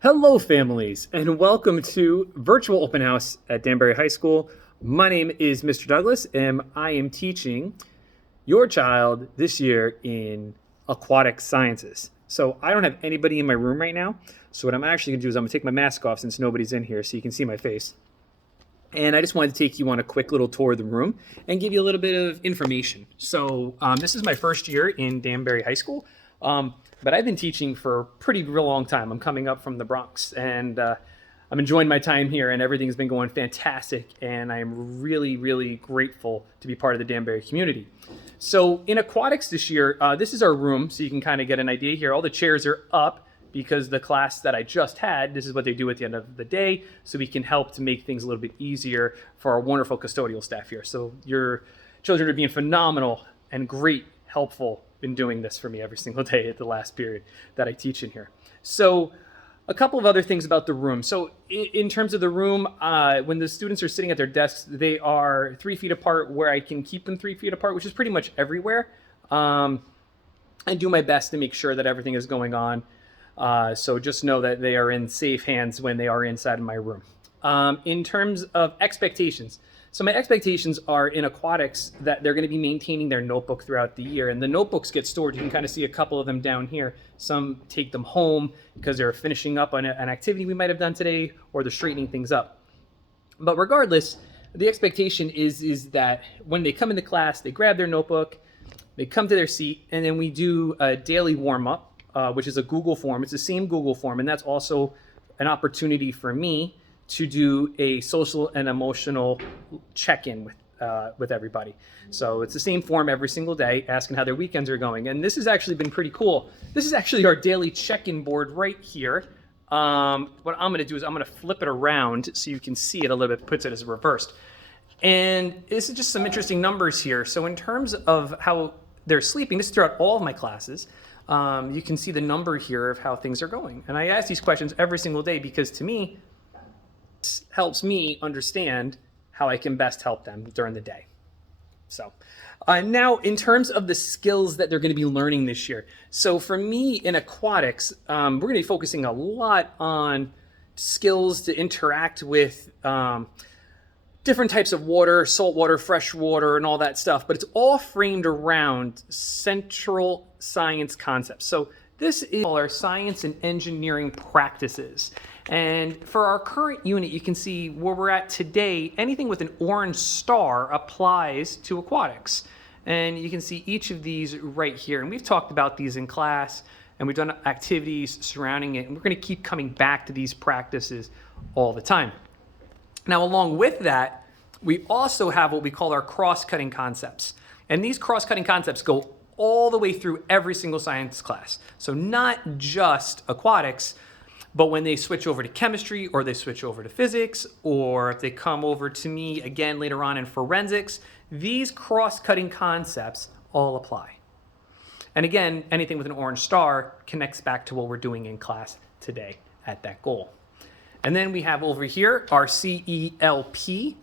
Hello, families, and welcome to Virtual Open House at Danbury High School. My name is Mr. Douglas, and I am teaching your child this year in aquatic sciences. So I don't have anybody in my room right now. So what I'm actually going to do is I'm going to take my mask off since nobody's in here so you can see my face. And I just wanted to take you on a quick little tour of the room and give you a little bit of information. So this is my first year in Danbury High School. But I've been teaching for a pretty real long time. I'm coming up from the Bronx, and I'm enjoying my time here, and everything's been going fantastic, and I am really, really grateful to be part of the Danbury community. So in aquatics this year, this is our room, so you can kind of get an idea here. All the chairs are up because the class that I just had, this is what they do at the end of the day, so we can help to make things a little bit easier for our wonderful custodial staff here. So your children are being phenomenal and great, helpful in doing this for me every single day at the last period that I teach in here. So a couple of other things about the room. So in terms of the room, when the students are sitting at their desks, they are 3 feet apart where I can keep them 3 feet apart, which is pretty much everywhere. I do my best to make sure that everything is going on. So just know that they are in safe hands when they are inside of my room. In terms of expectations, so my expectations are in aquatics that they're going to be maintaining their notebook throughout the year. And the notebooks get stored. You can kind of see a couple of them down here. Some take them home because they're finishing up on an activity we might have done today, or they're straightening things up. But regardless, the expectation is that when they come into class, they grab their notebook, they come to their seat, and then we do a daily warm-up, which is a Google form. It's the same Google form, and that's also an opportunity for me to do a social and emotional check-in with everybody. So it's the same form every single day, asking how their weekends are going. And this has actually been pretty cool. This is actually our daily check-in board right here. What I'm going to do is I'm going to flip it around so you can see it a little bit, puts it as reversed. And this is just some interesting numbers here. So in terms of how they're sleeping, this is throughout all of my classes. You can see the number here of how things are going. And I ask these questions every single day because to me, helps me understand how I can best help them during the day. So now in terms of the skills that they're going to be learning this year. So for me in aquatics, we're going to be focusing a lot on skills to interact with different types of water, salt water, fresh water, and all that stuff. But it's all framed around central science concepts. So this is our science and engineering practices. And for our current unit, you can see where we're at today, anything with an orange star applies to aquatics. And you can see each of these right here. And we've talked about these in class, and we've done activities surrounding it. And we're going to keep coming back to these practices all the time. Now, along with that, we also have what we call our cross-cutting concepts. And these cross-cutting concepts go all the way through every single science class. So not just aquatics, but when they switch over to chemistry, or they switch over to physics, or if they come over to me again later on in forensics, these cross-cutting concepts all apply. And again, anything with an orange star connects back to what we're doing in class today at that goal. And then we have over here our CELP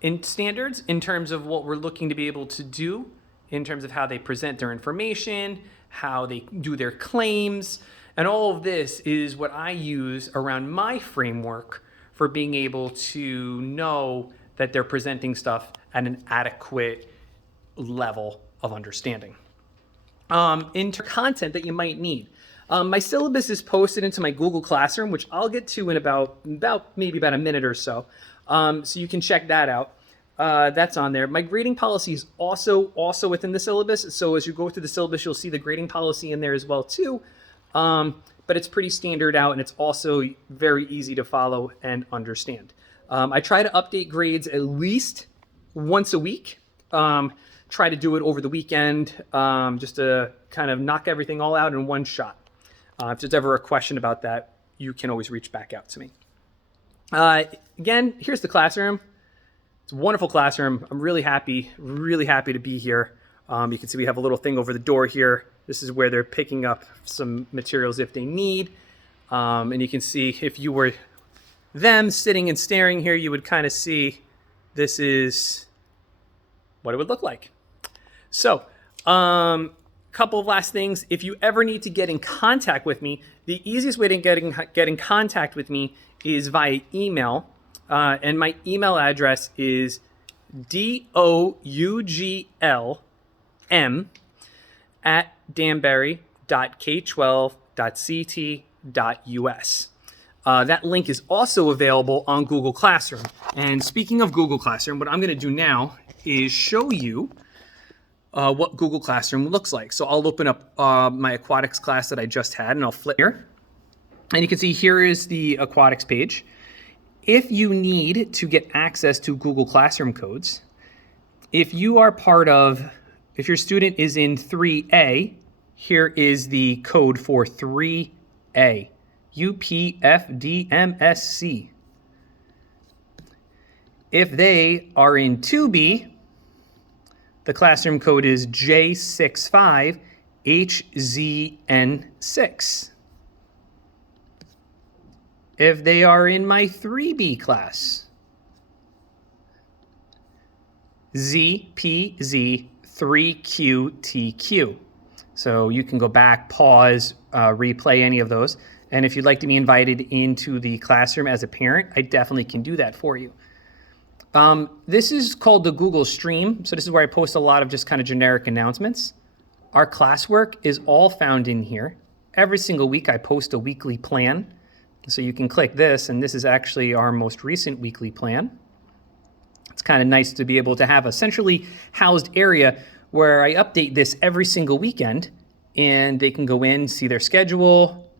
in standards in terms of what we're looking to be able to do in terms of how they present their information, how they do their claims. And all of this is what I use around my framework for being able to know that they're presenting stuff at an adequate level of understanding. Into content that you might need. My syllabus is posted into my Google Classroom, which I'll get to in about maybe about a minute or so. So you can check that out. That's on there. My grading policy is also within the syllabus. So as you go through the syllabus, you'll see the grading policy in there as well too. But it's pretty standard out, and it's also very easy to follow and understand. I try to update grades at least once a week. Try to do it over the weekend, just to kind of knock everything all out in one shot. If there's ever a question about that, you can always reach back out to me. Again, here's the classroom. It's a wonderful classroom. I'm really happy to be here. You can see we have a little thing over the door here. This is where they're picking up some materials if they need. And you can see if you were them sitting and staring here, you would kind of see this is what it would look like. So couple of last things. If you ever need to get in contact with me, the easiest way to get in contact with me is via email. And my email address is douglm@danbury.k12.ct.us. That link is also available on Google Classroom. And speaking of Google Classroom, what I'm going to do now is show you what Google Classroom looks like. So I'll open up my aquatics class that I just had, and I'll flip here. And you can see here is the aquatics page. If you need to get access to Google Classroom codes, if your student is in 3A, here is the code for 3A, UPFDMSC. If they are in 2B, the classroom code is J65HZN6. If they are in my 3B class, ZPZ3QTQ. So you can go back, pause, replay any of those. And if you'd like to be invited into the classroom as a parent, I definitely can do that for you. This is called the Google Stream. So this is where I post a lot of just kind of generic announcements. Our classwork is all found in here. Every single week I post a weekly plan. So you can click this, and this is actually our most recent weekly plan. It's kind of nice to be able to have a centrally housed area where I update this every single weekend, and they can go in, see their schedule.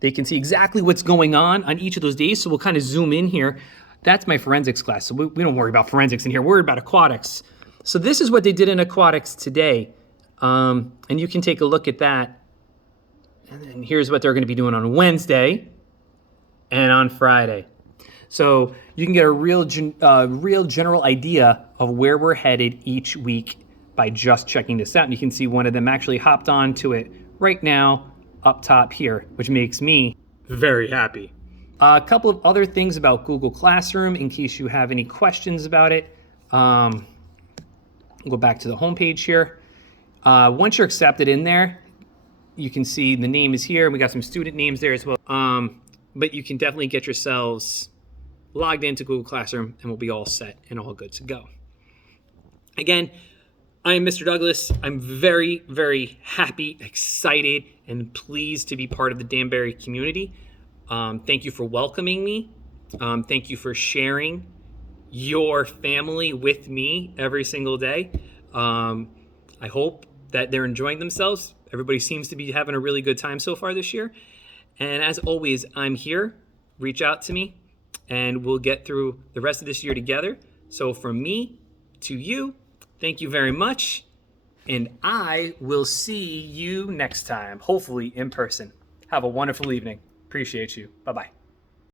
They can see exactly what's going on each of those days. So we'll kind of zoom in here. That's my forensics class. So we don't worry about forensics in here. We're worried about aquatics. So this is what they did in aquatics today. And you can take a look at that. And then here's what they're going to be doing on Wednesday and on Friday. So you can get a real general idea of where we're headed each week by just checking this out. And you can see one of them actually hopped onto it right now up top here, which makes me very happy. A couple of other things about Google Classroom in case you have any questions about it. Go back to the homepage here. Once you're accepted in there, you can see the name is here. We got some student names there as well. But you can definitely get yourselves logged into Google Classroom and we'll be all set and all good to go. Again, I am Mr. Douglas. I'm very, very happy, excited, and pleased to be part of the Danbury community. Thank you for welcoming me. Thank you for sharing your family with me every single day. I hope that they're enjoying themselves. Everybody seems to be having a really good time so far this year. And as always, I'm here. Reach out to me, and we'll get through the rest of this year together. So from me to you, thank you very much. And I will see you next time, hopefully in person. Have a wonderful evening. Appreciate you. Bye-bye.